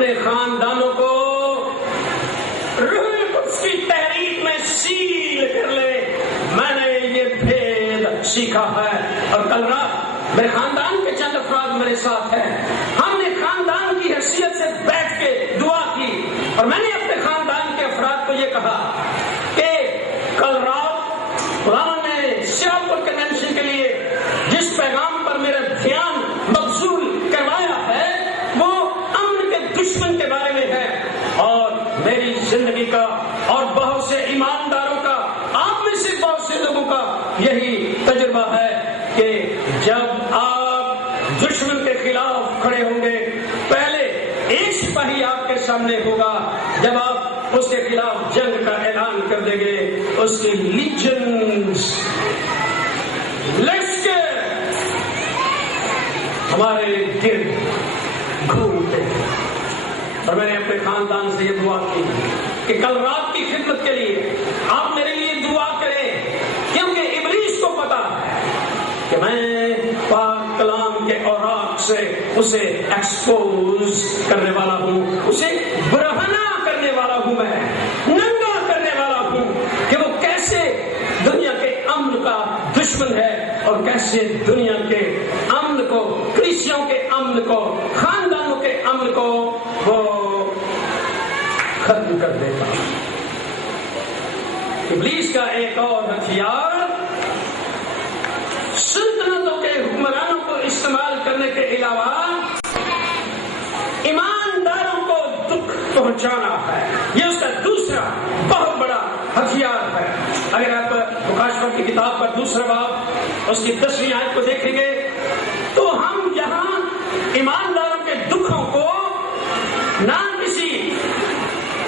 اپنے خاندانوں کو روح القدس کی تحریک میں سیل کر لے. میں نے یہ بھید سیکھا ہے. اور کل رات میرے خاندان کے چند افراد میرے ساتھ ہیں. ہم نے خاندان کی حیثیت سے بیٹھ کے دعا کی اور میں نے اپنے خاندان کے افراد کو یہ کہا کہ کل رات خدا نے سیالکوٹ کنونشن کے لیے جس پیغام پر میرا دھیان مبذول کروایا ہے وہ امن کے دشمن کے بارے میں ہے. اور میری زندگی کا اور بہت سے ایمانداروں کا, آپ میں سے بہت سے لوگوں کا یہی تجربہ ہے کہ جب آپ دشمن کے خلاف کھڑے ہوں گے, پہلے ایک سپاہی آپ کے سامنے ہوگا. جب آپ اس کے خلاف جنگ کا اعلان کر دیں گے, اس کی لیجنز لشکر ہمارے گرد گھومتے ہیں. اور میں نے اپنے خاندان سے یہ دعا کی کہ کل رات کی خدمت کے لیے آپ میرے لیے دعا کریں, کیونکہ ابلیس کو پتا ہے کہ میں پاک کلام کے اوراق سے اسے ایکسپوز کرنے والا ہوں, اسے برہنہ کرنے والا ہوں, میں ننگا کرنے والا ہوں کہ وہ کیسے دنیا کے امن کا دشمن ہے اور کیسے دنیا کے امن کو, کلیسیوں کے امن کو, خاندانوں کے امن کو وہ ختم کر دیتا. ابلیس کا ایک اور ہتھیار سلطنتوں کے حکمرانوں کو استعمال کرنے کے علاوہ ایمانداروں کو دکھ پہنچانا ہے. یہ اس کا دوسرا بہت بڑا ہتھیار ہے. اگر آپ مکاشفہ کی کتاب پر دوسرا باب اس کی 10ویں آیت کو دیکھیں گے تو ہم یہاں ایمانداروں کے دکھوں کو نہ کسی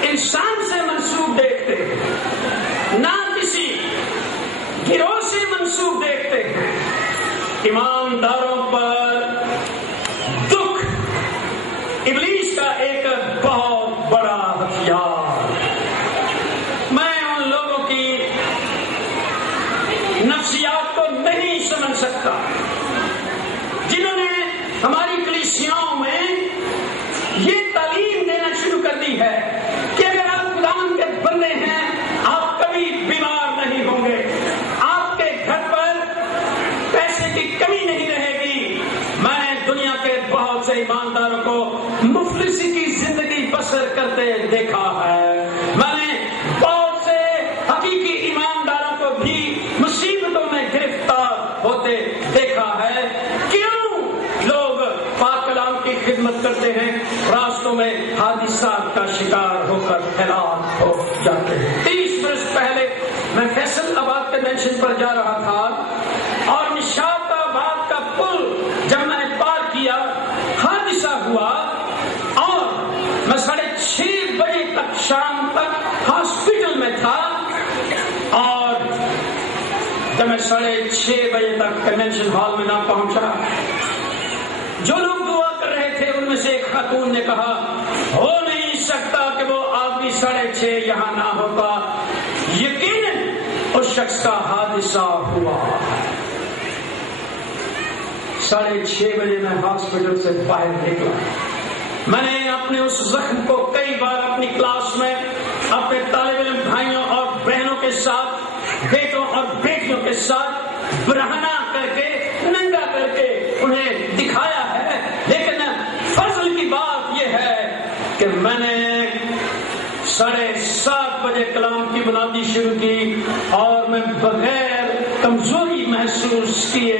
انسان سے منسوب دیکھتے ہیں, نہ کسی گروہ سے منسوب دیکھتے ہیں. ایمانداروں پر دکھ ابلیس کا ایک بہت بڑا ہتھیار. میں ان لوگوں کی نفسیات کو نہیں سمجھ سکتا جنہوں نے ہماری کلیسیاؤں میں یہ تعلیم دینا شروع کر دی ہے کہ اگر آپ خدا کے بندے ہیں آپ کبھی بیمار نہیں ہوں گے, آپ کے گھر پر پیسے کی کمی نہیں رہے گی. میں نے دنیا کے بہت سے ایمانداروں کو مفلسی کی زندگی بسر کرتے دیکھا ہے. میں نے بہت سے حقیقی ایمانداروں کو بھی مصیبتوں میں گرفتار ہوتے دیکھا ہے. کیوں لوگ پاک کلام کی خدمت کرتے ہیں, راستوں میں حادثات کا شکار ہو کر ہلاک ہو جاتے ہیں. 30 برس پہلے میں فیصل آباد کنونشن پر جا رہا تھا اور نشاط آباد کا پل جب میں نے پار کیا حادثہ ہوا اور میں 6:30 بجے تک شام تک ہاسپٹل میں تھا. اور جب میں 6:30 بجے تک کنونشن ہال میں نہ پہنچا, جو لوگ دعا کر رہے تھے ان میں سے ایک خاتون نے کہا ہو نہیں سکتا کہ وہ آدمی 6:30 یہاں نہ ہوتا, یقیناً اس شخص کا حادثہ ہوا. 6:30 بجے میں ہاسپٹل سے باہر نکلا. میں نے اپنے اس زخم کو کئی بار اپنی کلاس میں اپنے طالب علم بھائیوں اور بہنوں کے ساتھ, بیٹوں اور بیٹیوں کے ساتھ برہنہ کر کے, ننگا کر کے انہیں دکھایا ہے. لیکن فضل کی بات یہ ہے کہ میں نے 7:30 بجے کلام کی بنادی شروع کی اور میں بغیر کمزوری محسوس کیے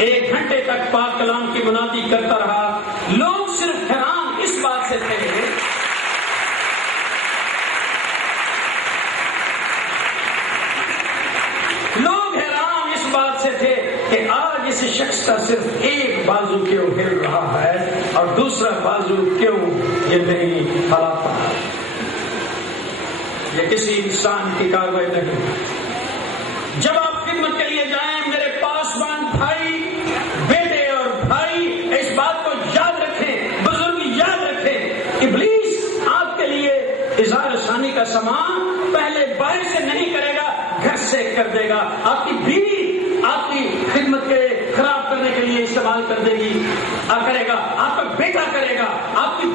1 گھنٹے تک پاک کلام کی بنادی کرتا رہا. لوگ صرف حیران اس بات سے تھے کہ آج اس شخص کا صرف ایک بازو کیوں ہل رہا ہے اور دوسرا بازو کیوں یہ نہیں ہلاتا. یہ کسی انسان کی کارروائی نہیں. جب آپ خدمت کے لیے جائیں میرے پاسبان بھائی, بیٹے اور بھائی, اس بات کو یاد رکھیں, بزرگ یاد رکھیں, ابلیس آپ کے لیے اظہار ثانی کا سامان پہلے باہر سے نہیں کرے گا, گھر سے کر دے گا. آپ کی بیوی آپ کی خدمت کے خراب کرنے کے لیے استعمال کر دے گی, کرے گا. آپ کا بیٹا کرے گا, آپ کی